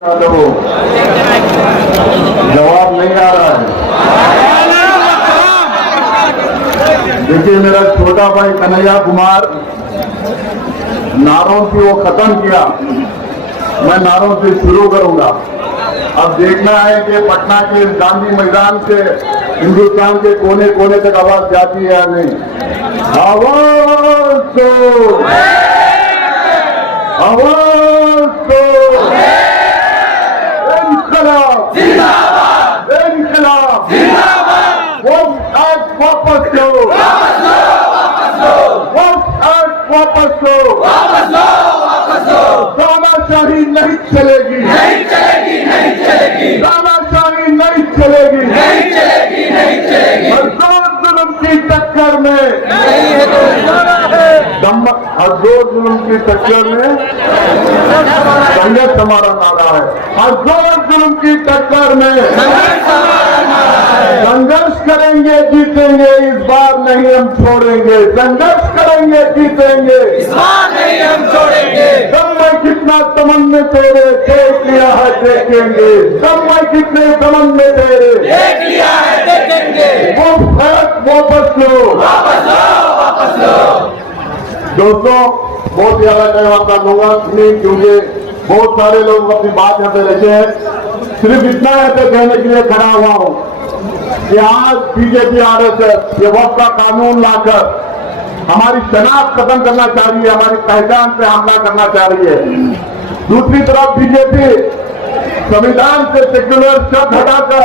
जवाब नहीं आ रहा है। देखिए, मेरा छोटा भाई कन्हैया कुमार नारों की वो खत्म किया, मैं नारों से शुरू करूंगा। अब देखना है कि पटना के गांधी मैदान से हिंदुस्तान के कोने कोने तक आवाज जाती है या नहीं। आवाज दो, आवाज दो, इनकलाब जिंदाबाद, इनकलाब जिंदाबाद। वोट एक्ट वापस लो, वापस लो, वापस लो। वोट एक्ट वापस लो, वापस लो, वापस लो। तानाशाही नहीं चलेगी, नहीं चलेगी, नहीं चलेगी। तानाशाही नहीं चलेगी, नहीं चलेगी, नहीं चलेगी। हज़ार जुल्म की टक्कर में नहीं है तो हज़ार जुल्म की टक्कर में संघर्ष हमारा नारा है। हज़ार जुल्म की टक्कर में संघर्ष करेंगे, जीतेंगे। इस बार नहीं हम छोड़ेंगे। संघर्ष करेंगे, जीतेंगे। इस बार नहीं हम छोड़ेंगे। दम में कितना दमन में तेरे देख लिया है, देखेंगे। दम में कितने दमन में तेरे देख लिया है, देखेंगे। वो फर्क वापस लो, वापस लो, वापस लो। दोस्तों, बहुत ज्यादा टाइम आपका लूंगा नहीं, क्योंकि बहुत सारे लोग अपनी बात यहाँ पे रखे हैं। सिर्फ इतना है तो कहने के लिए खड़ा हुआ हूँ कि आज बीजेपी आरएसएस ये वक्त का कानून लाकर हमारी शनाख्त खत्म करना चाह रही है, हमारी पहचान पे हमला करना चाह रही है। दूसरी तरफ बीजेपी संविधान से सेक्युलर शब्द हटाकर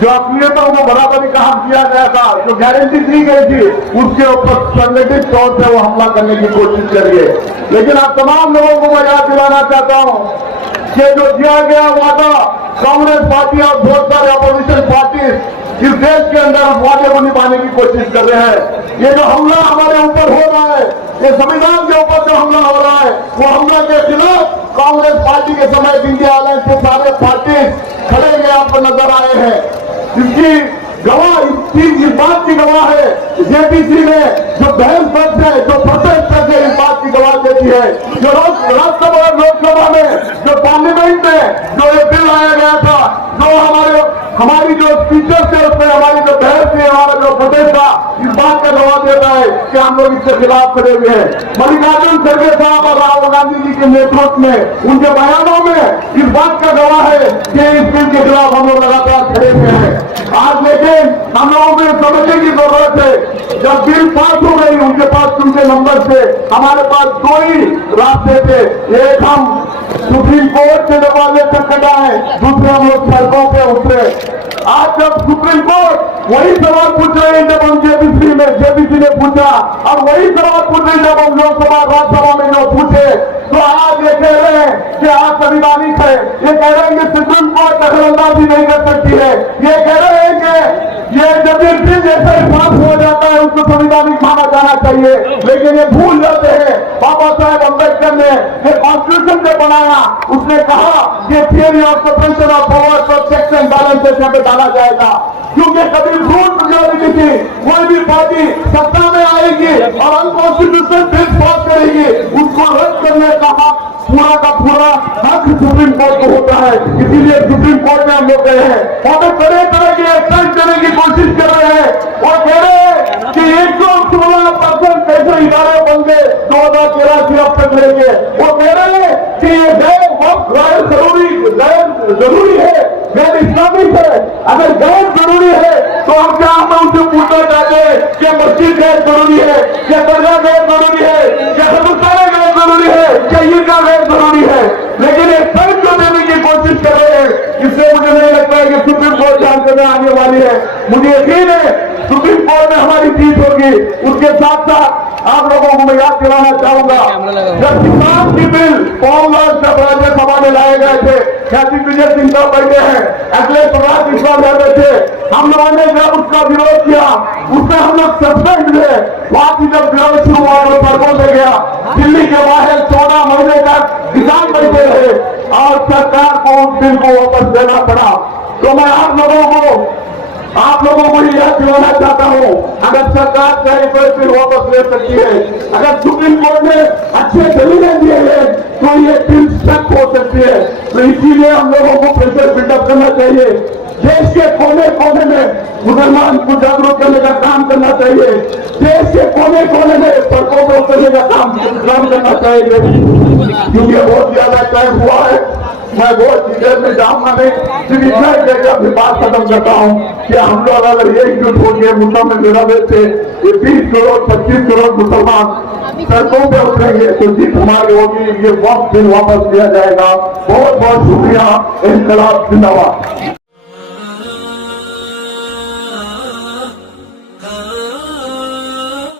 जो अक़लियतों को बराबरी का हक दिया गया था, जो गारंटी दी गई थी, उसके ऊपर संगठित तौर से वो हमला करने की कोशिश करिए। लेकिन आप तमाम लोगों को मैं याद दिलाना चाहता हूं कि जो दिया गया वादा कांग्रेस पार्टी और बहुत सारे अपोजिशन पार्टी इस देश के अंदर उस वादे को निभाने की कोशिश कर रहे हैं। ये जो हमला हमारे ऊपर हो रहा है, ये संविधान के ऊपर जो हमला हो रहा है, वो हमला के खिलाफ कांग्रेस पार्टी के समय इंडिया अलायंस के सारे पार्टी खड़े हुए आपको नजर आए हैं। इसकी गवाह इस बात की गवाह है जेपीसी में जो बहस पक्ष है, जो प्रोटेस्ट पक्ष है, इस बात की गवाह देती है। जो राज्यसभा और लोकसभा में जो पार्लियामेंट में जो ये बिल लाया गया था, जो हमारी जो स्पीचर्स थे उसमें हमारी जो बहस थी, हमारा जो प्रोटेस्ट था, इस बात का गवाह देता है कि हम लोग इसके खिलाफ खड़े हुए हैं। मल्लिकार्जुन खड़गे साहब और राहुल गांधी जी के नेतृत्व में उनके बयानों में इस बात का गवाह है कि इस बिल के खिलाफ हम लोग लगातार खड़े हुए हैं। आज लेकिन हम लोगों को समझने की जरूरत है, जब बिल पास हो गई उनके पास उनके नंबर से हमारे पास दो ही रास्ते थे। एक हम सुप्रीम कोर्ट के दरवाजे तक कटाए, दूसरे हम लोग सड़कों पे उतरे। आज जब सुप्रीम कोर्ट वही सवाल पूछ रहे हैं जब हम जेपीसी ने पूछा, और वही सवाल पूछ रहे जब हम लोकसभा राज्यसभा में जो पूछे, तो आज ये कह रहे हैं कि आज संविधानिक है। ये कह रहे हैं कि सुप्रीम कोर्ट दखलंदाजी नहीं कर सकती है। ये कह रहे हैं कि ये जब ये बिल जैसे पास हो जाता है उसको संविधानिक माना जाना चाहिए। लेकिन ये भूल जाते हैं, बाबा साहेब अम्बेडकर ने ये कॉन्स्टिट्यूशन जो बनाया उसने कहा कि theory of separation of powers और चेक्स एंड बैलेंसेस यहाँ पे डाला जाएगा, क्योंकि कभी रूल मेजॉरिटी थी, कोई भी पार्टी सत्ता में आएगी और अनकॉन्स्टिट्यूशनल बिल पास करेगी, उसको रद्द करने का हक पूरा का पूरा हक सुप्रीम कोर्ट को होता है। इसीलिए सुप्रीम कोर्ट में हम लोग गए हैं और तरह तरह की एक्शन करने की कोशिश कर रहे हैं और कह रहे हैं कि 116% ऐसे इदारे बन गए 2013 से अब तक लेके। वो कह रहे हैं कि ये गैर जरूरी है, गैर इस्लामिक है। अगर गैर जरूरी है तो हम क्या हम उनसे पूछना चाहते हैं कि मस्जिद गैर जरूरी है, क्या दरगाह गैर जरूरी है, क्या हिंदुस्तान गैर जरूरी है, क्या ईदगाह गैर जरूरी है? लेकिन ये सब जो देने की कोशिश कर रहे हैं, इससे मुझे नहीं लगता है कि सुप्रीम कोर्ट जांच करने आने वाली है। मुझे यकीन है सुप्रीम कोर्ट में हमारी जीत होगी। उसके साथ साथ आप लोगों को मैं याद दिलाना चाहूंगा, जब किसान की बिल कांग्रेस जब राज्यसभा में लाए गए थे, विजय सिंह साहब बैठे हैं, अखिलेश प्रसाद यादव बैठे थे, हम लोगों ने जब उसका विरोध किया उसमें हम लोग सस्पेंड हुए। वहां की जब विरोध शुरू हुआ तो सड़कों से गया, दिल्ली के बाहर 14 महीने तक किसान बैठे रहे और सरकार को उस बिल को वापस देना पड़ा। तो मैं आप लोगों को आप लोगों को यह दिलाना चाहता हूं, अगर सरकार चाहे तो फिर वापस ले सकती है। अगर सुप्रीम कोर्ट ने अच्छे दलीलें दिए हैं तो ये बिल सख्त हो सकती है। तो इसीलिए हम लोगों को प्रेशर बिल्डअप करना चाहिए। देश के कोने कोने में मुसलमान को जागरूक करने का काम करना चाहिए। देश के कोने कोने में सड़कों को करने का काम करना चाहिए, क्योंकि बहुत ज्यादा टाइम हुआ है। मैं बहुत डिटेल में जाऊंगा नहीं, सिर्फ इतना ही कहकर अपनी बात खत्म करता हूँ कि हम लोग अगर एकजुट हो गए मुसलमान जनाबे से ये 20 करोड़ 25 करोड़ मुसलमान सड़कों पर उतरेंगे तो जीत हमारी होगी। ये वक्त फिर वापस दिया जाएगा। बहुत बहुत शुक्रिया। इंकलाब जिंदाबाद।